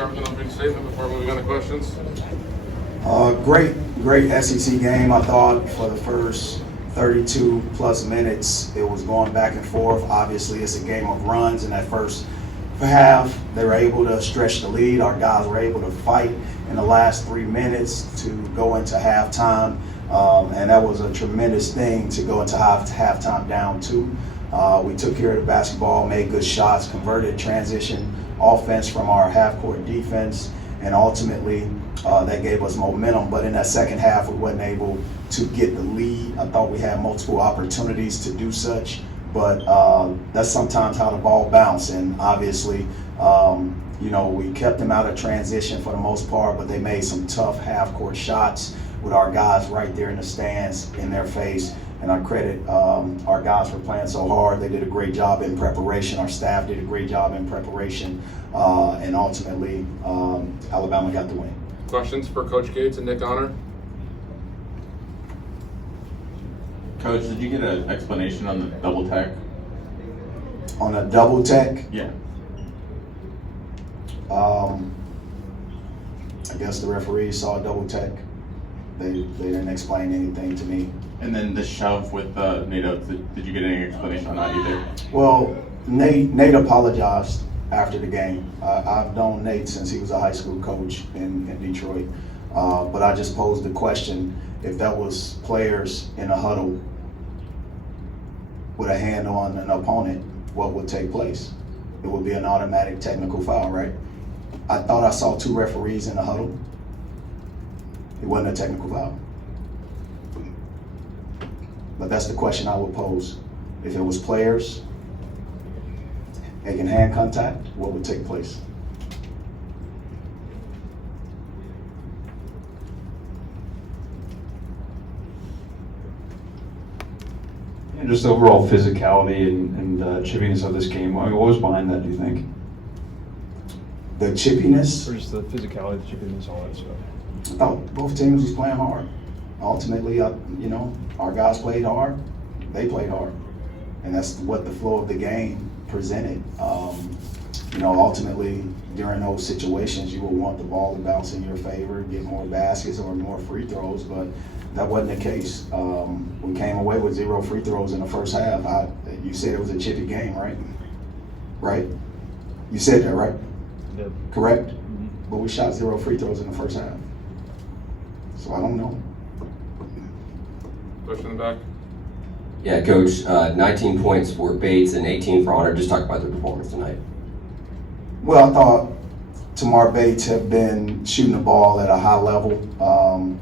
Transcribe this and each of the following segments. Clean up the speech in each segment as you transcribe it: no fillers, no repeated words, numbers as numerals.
start with an opening statement before moving on to questions. Great SEC game. I thought for the first 32 plus minutes, it was going back and forth. Obviously, it's a game of runs. In that first half, they were able to stretch the lead. Our guys were able to fight in the last 3 minutes to go into halftime. And that was a tremendous thing to go into halftime down 2. We took care of the basketball, made good shots, converted transition offense from our half-court defense, and ultimately that gave us momentum. But in that second half, we wasn't able to get the lead. I thought we had multiple opportunities to do such, but that's sometimes how the ball bounced. And obviously, we kept them out of transition for the most part, but they made some tough half-court shots with our guys right there in the stands in their face. And I credit our guys for playing so hard. They did a great job in preparation. Our staff did a great job in preparation. And ultimately, Alabama got the win. Questions for Coach Gates and Nick Honor? Coach, did you get an explanation on the double tech? On a double tech? Yeah. I guess the referee saw a double tech. They didn't explain anything to me. And then the shove with NATO, did you get any explanation on that either? Well, Nate apologized after the game. I've known Nate since he was a high school coach in Detroit. But I just posed the question, if that was players in a huddle with a hand on an opponent, what would take place? It would be an automatic technical foul, right? I thought I saw 2 referees in the huddle. It wasn't a technical foul. But that's the question I would pose. If it was players making hand contact, what would take place? And just the overall physicality and chippiness of this game. I mean, what was behind that, do you think? The chippiness? Or just the physicality, the chippiness, all that stuff? I thought both teams was playing hard. Ultimately, our guys played hard. They played hard. And that's what the flow of the game presented. Ultimately, during those situations, you will want the ball to bounce in your favor, get more baskets or more free throws, but that wasn't the case. We came away with 0 free throws in the first half. You said it was a chippy game, right? Right? You said that, right? Yep. Correct? Mm-hmm. But we shot 0 free throws in the first half. So I don't know. Question in the back. Yeah, Coach, 19 points for Bates and 18 for Honor. Just talk about their performance tonight. Well, I thought Tamar Bates had been shooting the ball at a high level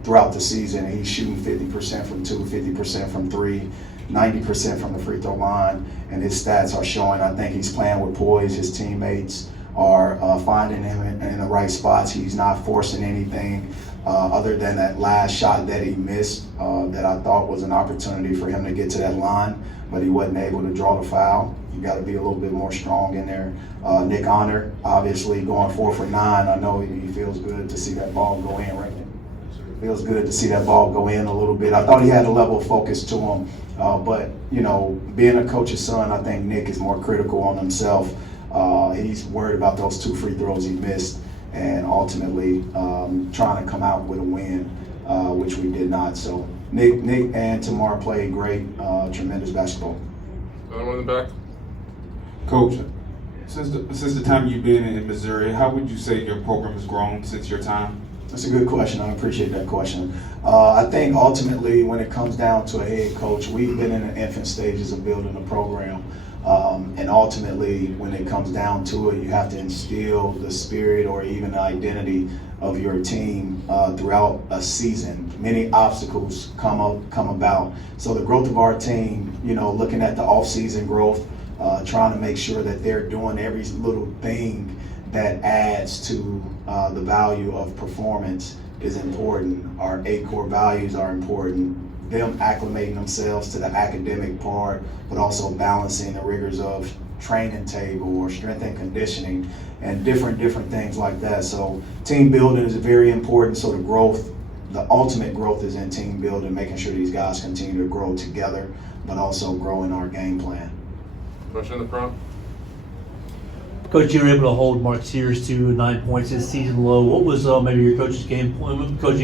throughout the season. He's shooting 50% from 2, 50% from 3, 90% from the free throw line, and his stats are showing. I think he's playing with poise. His teammates are finding him in the right spots. He's not forcing anything other than that last shot that he missed that I thought was an opportunity for him to get to that line, but he wasn't able to draw the foul. You got to be a little bit more strong in there. Nick Honor, obviously going 4 for 9. I know he feels good to see that ball go in right there. Feels good to see that ball go in a little bit. I thought he had a level of focus to him, but being a coach's son, I think Nick is more critical on himself. He's worried about those 2 free throws he missed, and ultimately trying to come out with a win, which we did not. So Nick and Tamar played great, tremendous basketball. Another one in the back. Coach, since the time you've been in Missouri, how would you say your program has grown since your time? That's a good question. I appreciate that question. I think ultimately when it comes down to a head coach, we've been in the infant stages of building a program. And ultimately, when it comes down to it, you have to instill the spirit or even the identity of your team throughout a season. Many obstacles come about. So the growth of our team, looking at the off-season growth, trying to make sure that they're doing every little thing that adds to the value of performance is important. Our 8 core values are important. Them acclimating themselves to the academic part, but also balancing the rigors of training table or strength and conditioning and different things like that. So team building is very important. So the ultimate growth is in team building, making sure these guys continue to grow together, but also grow in our game plan. Question in the front. Coach, you were able to hold Mark Sears to 9 points, his season low. What was maybe your coaching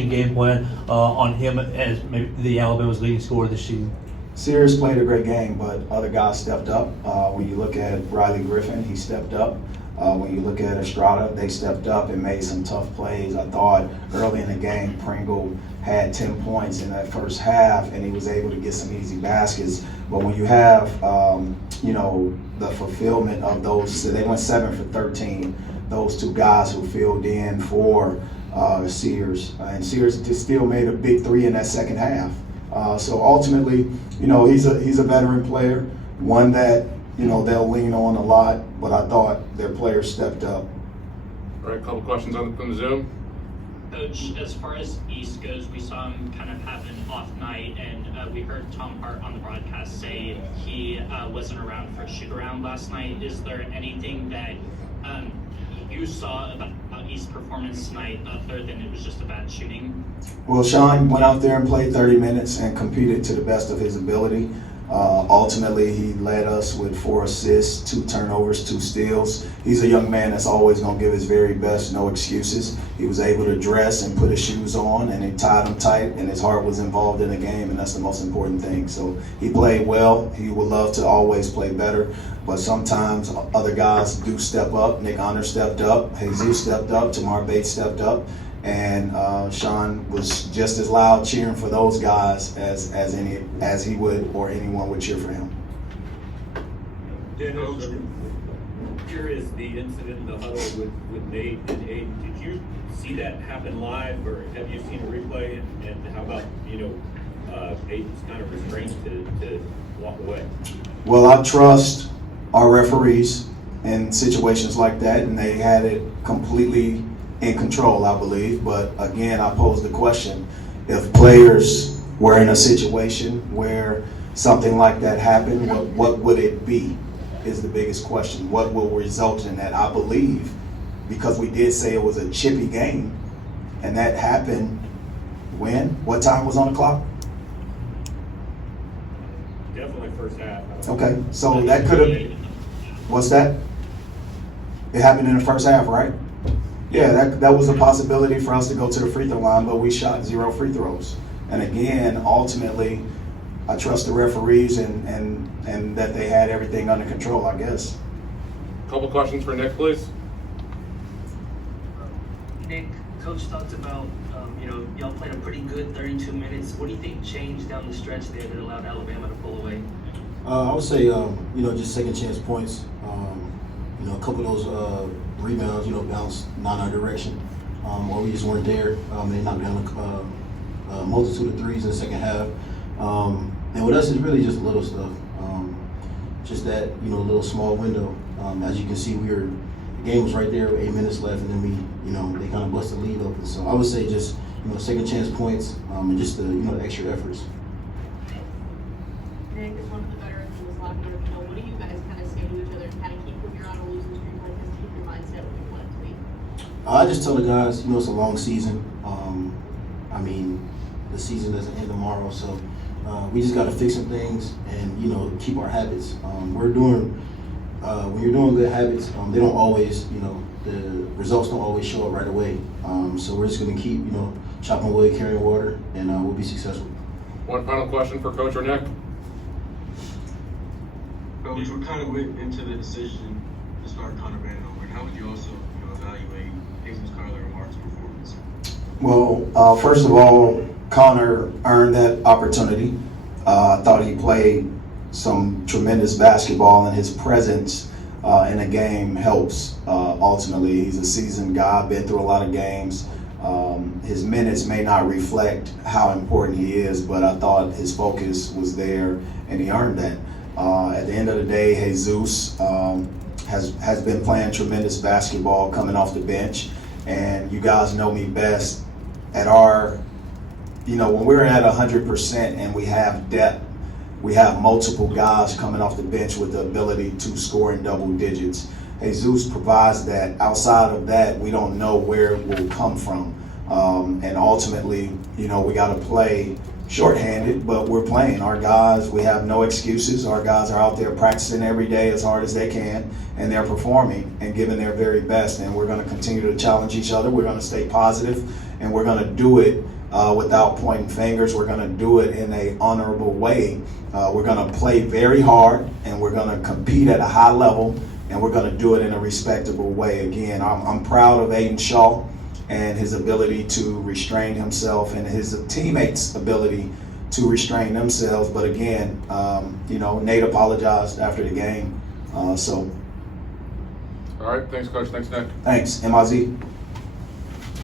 game plan on him as maybe the Alabama's leading scorer this season? Sears played a great game, but other guys stepped up. When you look at Riley Griffin, he stepped up. When you look at Estrada, they stepped up and made some tough plays. I thought early in the game, Pringle had 10 points in that first half, and he was able to get some easy baskets. But when you have, the fulfillment of those, so they went 7 for 13. Those two guys who filled in for Sears, and Sears just still made a big three in that second half. So ultimately, he's a veteran player, one that they'll lean on a lot. But I thought their players stepped up. All right, a couple questions from Zoom. Coach, as far as East goes, we saw him kind of have an off night, and we heard Tom Hart on the broadcast say he wasn't around for a shoot-around last night. Is there anything that you saw about East's performance tonight other than it was just a bad shooting? Well, Sean went out there and played 30 minutes and competed to the best of his ability. Ultimately, he led us with 4 assists, 2 turnovers, 2 steals. He's a young man that's always going to give his very best, no excuses. He was able to dress and put his shoes on, and he tied them tight, and his heart was involved in the game, and that's the most important thing. So he played well. He would love to always play better, but sometimes other guys do step up. Nick Honor stepped up. Jesus stepped up. Tamar Bates stepped up. And Sean was just as loud cheering for those guys as he would or anyone would cheer for him. Dennis, curious, the incident in the huddle with Nate and Aiden, did you see that happen live, or have you seen a replay? And how about Aiden's kind of restraint to walk away? Well, I trust our referees in situations like that, and they had it completely in control, I believe. But again, I pose the question, if players were in a situation where something like that happened, what would it be is the biggest question. What will result in that? I believe, because we did say it was a chippy game, and that happened when? What time was on the clock? Definitely first half. Okay, so that could have, what's that? It happened in the first half, right? Yeah, that was a possibility for us to go to the free throw line, but we shot 0 free throws. And again, ultimately, I trust the referees and that they had everything under control, I guess. A couple questions for Nick, please. Nick, Coach talked about, y'all played a pretty good 32 minutes. What do you think changed down the stretch there that allowed Alabama to pull away? I would say, just second chance points. A couple of those rebounds, bounced not our direction, or we just weren't there. They knocked down a multitude of threes in the second half. And with us, it's really just little stuff. Just that, little small window. As you can see, the game was right there with 8 minutes left, and then they kind of busted the lead open. So I would say just, second chance points, and just the extra efforts. Nick, as one of the veterans in this locker room, what do you guys kind of say to each other to kind of keep when you're on a losing streak like this, keep your mindset where you want it to be? I just tell the guys, it's a long season. The season doesn't end tomorrow, so we just got to fix some things and keep our habits. When you're doing good habits, they don't always, the results don't always show up right away. So we're just going to keep, chopping wood, carrying water, and we'll be successful. One final question for Coach or Nick. Coach, what kind of went into the decision to start Connor Vandenhover, and how would you also evaluate Jesus Kyler and Mark's performance? Well, first of all, Connor earned that opportunity. I thought he played some tremendous basketball, and his presence in a game helps. Ultimately, he's a seasoned guy, been through a lot of games. His minutes may not reflect how important he is, but I thought his focus was there, and he earned that. At the end of the day, Jesus has been playing tremendous basketball coming off the bench, and you guys know me best. At our, when we're at 100% and we have depth, we have multiple guys coming off the bench with the ability to score in double digits. Jesus provides that. Outside of that, we don't know where it will come from. And ultimately, we got to play shorthanded, but we're playing. Our guys, we have no excuses. Our guys are out there practicing every day as hard as they can, and they're performing and giving their very best. And we're going to continue to challenge each other. We're going to stay positive, and we're going to do it without pointing fingers. We're going to do it in an honorable way. We're going to play very hard, and we're going to compete at a high level, and we're going to do it in a respectable way. Again, I'm proud of Aiden Shaw and his ability to restrain himself and his teammates' ability to restrain themselves. But again, Nate apologized after the game. All right, thanks, Coach. Thanks, Nick. Thanks, MIZ.